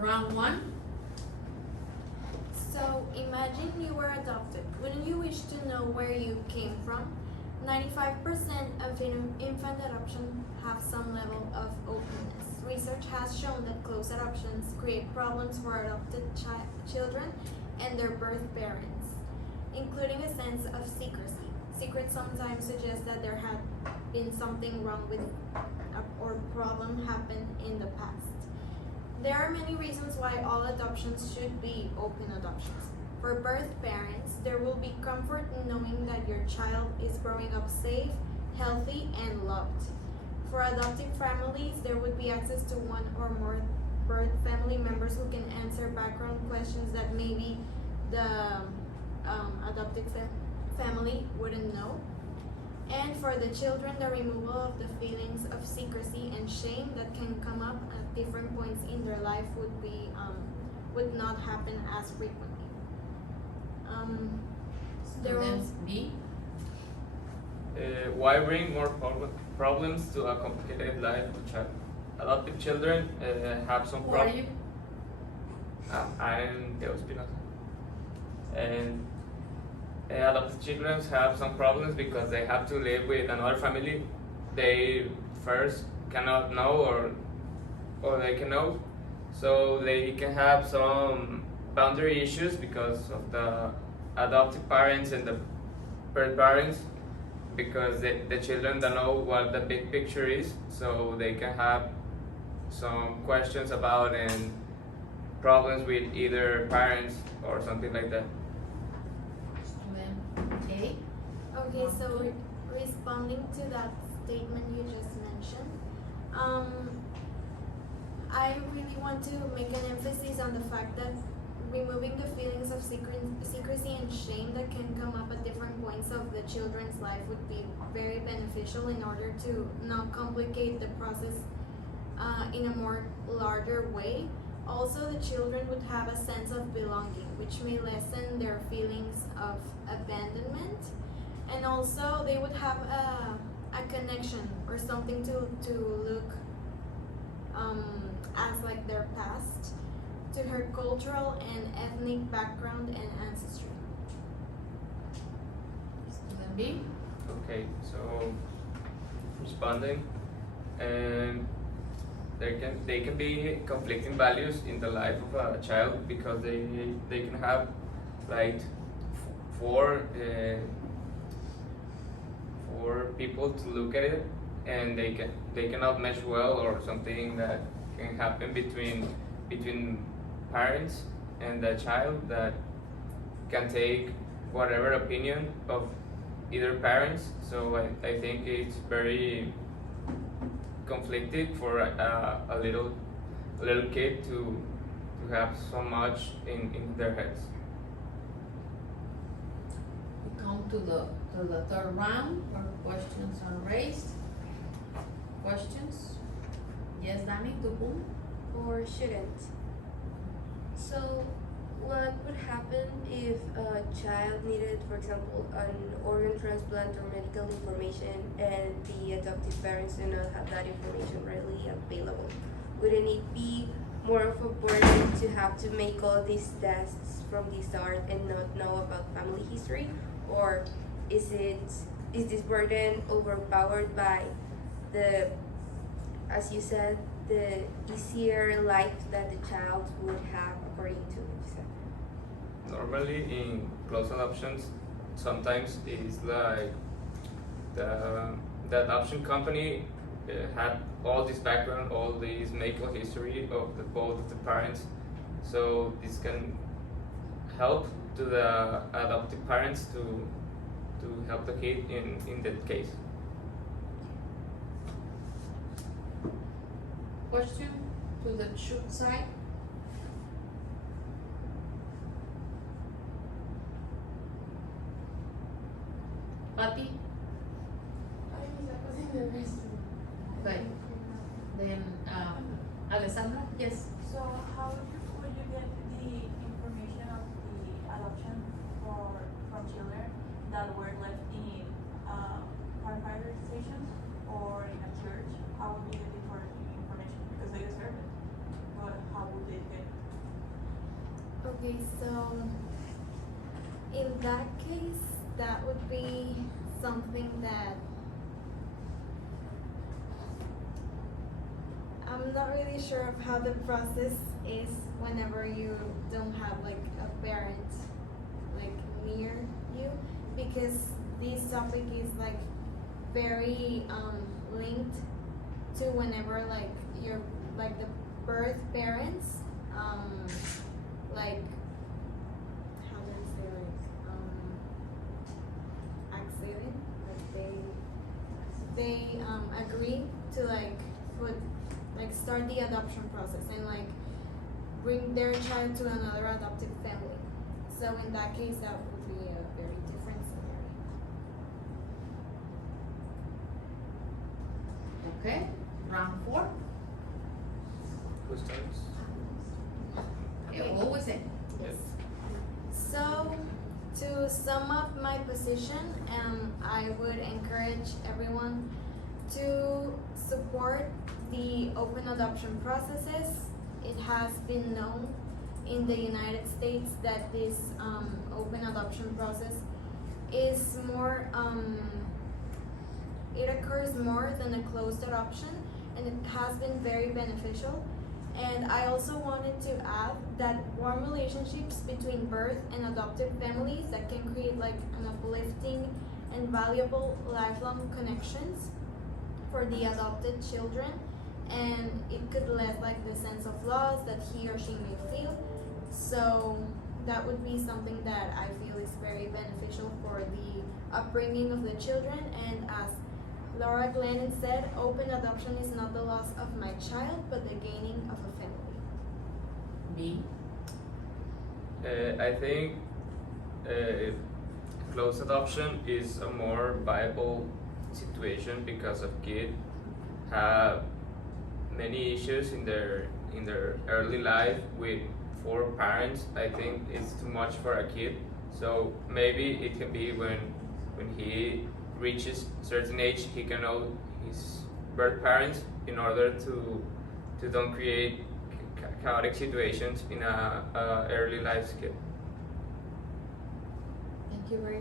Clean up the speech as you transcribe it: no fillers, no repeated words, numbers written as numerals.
Round one. So imagine you were adopted. Wouldn't you wish to know where you came from? 95% of infant adoption have some level of openness. Research has shown that closed adoptions create problems for adopted children and their birth parents, including a sense of secrecy. Secrets sometimes suggest that there had been something wrong with or problem happened in the past. There are many reasons why all adoptions should be open adoptions. For birth parents, there will be comfort in knowing that your child is growing up safe, healthy, and loved. For adoptive families, there would be access to one or more birth family members who can answer background questions that maybe the adoptive family wouldn't know. And for the children, the removal of the feelings of secrecy and shame that can come up at different points in their life would not happen as frequently. Students B. Why bring more problems to a complicated life of child? Adoptive children have some Who are problems. you? I'm Diego Espinosa. And adopted children have some problems because they have to live with another family they first cannot know or they can know. So they can have some boundary issues because of the adoptive parents and the birth parents, because the children don't know what the big picture is, so they can have some questions about and problems with either parents or something like that. Student A. Okay, so responding to that statement you just mentioned, I really want to make an emphasis on the fact that removing the feelings of secrecy and shame that can come up at different points of the children's life would be very beneficial in order to not complicate the process in a more larger way. Also, the children would have a sense of belonging, which may lessen their feelings of abandonment, and also they would have a connection or something to look as like their past, to her cultural and ethnic background and ancestry. Student B. Okay, so responding, and they can be conflicting values in the life of a child because they can have like four people to look at it, and they cannot mesh well, or something that can happen between parents and the child that can take whatever opinion of either parents. So I think it's very conflicted for a little kid to have so much in their heads. We come to the third round where questions are raised. Questions? Yes, Danny, to whom? Or shouldn't. So, what would happen if a child needed, for example, an organ transplant or medical information, and the adoptive parents do not have that information readily available? Wouldn't it be more of a burden to have to make all these tests from the start and not know about family history? Or is this burden overpowered by the, as you said, the easier life that the child would have according to you? Normally in close adoptions, sometimes it's like the adoption company had all this background, all this medical history of both of the parents, so this can help to the adoptive parents to help the kid in that case. Question to the shoot side. Pati? Okay. Then Alessandra? Yes. So how would you get the information of the adoption from children that were left in firefighter stations or in a church? How would you get the information? Because they deserve it. But how would they get it? Okay, so in that case, that would be something that I'm not really sure of how the process is whenever you don't have like a parent like near you, because this topic is like very linked to whenever like your like the birth parents like how do I say like accident like they agree to like put like start the adoption process and like bring their child to another adoptive family. So in that case, that would be a very different scenario. Okay, round 4. Who starts? Yeah, always in. Yes. So to sum up my position, I would encourage everyone to support the open adoption processes. It has been known in the United States that this open adoption process is more, it occurs more than a closed adoption, and it has been very beneficial. And I also wanted to add that warm relationships between birth and adoptive families that can create like an uplifting and valuable lifelong connections for the adopted children, and it could let like the sense of loss that he or she may feel. So that would be something that I feel is very beneficial for the upbringing of the children. And as Laura Glennon said, open adoption is not the loss of my child, but the gaining of a family. Me. I think closed adoption is a more viable situation because of kids have many issues in their early life with 4 parents. I think it's too much for a kid. So maybe it can be when he reaches certain age, he can know his birth parents in order to don't create chaotic situations in a early life kid. Thank you very